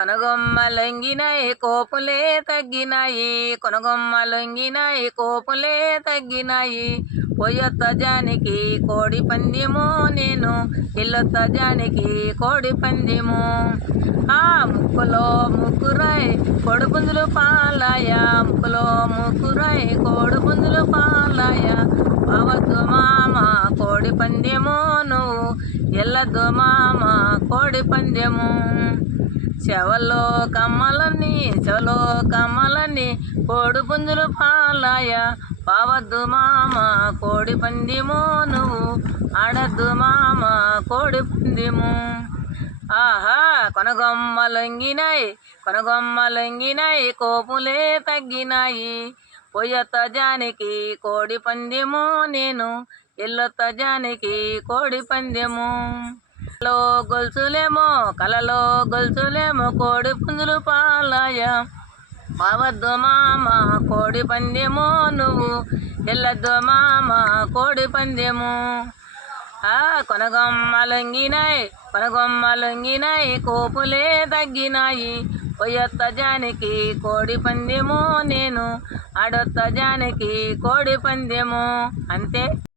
కొనగొమ్మలొంగినాయి కోపులే తగ్గినాయి కొనగొమ్మలొంగినాయి కోపులే తగ్గినాయి పొయ్యొత్త జానికి కోడి పందెము నేను ఇల్లొత్త జానికి కోడి పందెము. ఆ ముక్కులో ముక్కురై కొడుపుందులు పుంజులు ముక్కులో ముక్కురై కోడు పుంజులు పాలాయ అవద్దు మామ కోడి పందెము నువ్వు ఎల్లద్దు మామ కోడి పందెము. చెవలో కమ్మలని చెవలో కమ్మలని కోడి పుంజులు పాలాయ. పావద్దు మామ కోడి పందెము నువ్వు ఆడద్దు మామ కోడి పందెము. ఆహా కొనగొమ్మలొంగినాయి కొనగొమ్మలొంగినాయి కోపులే తగ్గినాయి. పొయ్యొత్త జానికి కోడి పందెము నేను ఎల్లొత్త జానికి కోడి పందెము. కలలో గొలుసులేమో కలలో గొలుసులేమో కోడి పుంజులు పాలాయ. మావద్దు మామ కోడి పందెము నువ్వు ఎల్లద్దు మామ కోడి పందెము. కొనగొమ్మలొంగినాయి కొనగొమ్మలొంగినాయి కోపులే తగ్గినాయి. పొయ్యొత్త జానికి కోడి పందెము నేను ఆడొత్త జానికి కోడి పందెము. అంతే.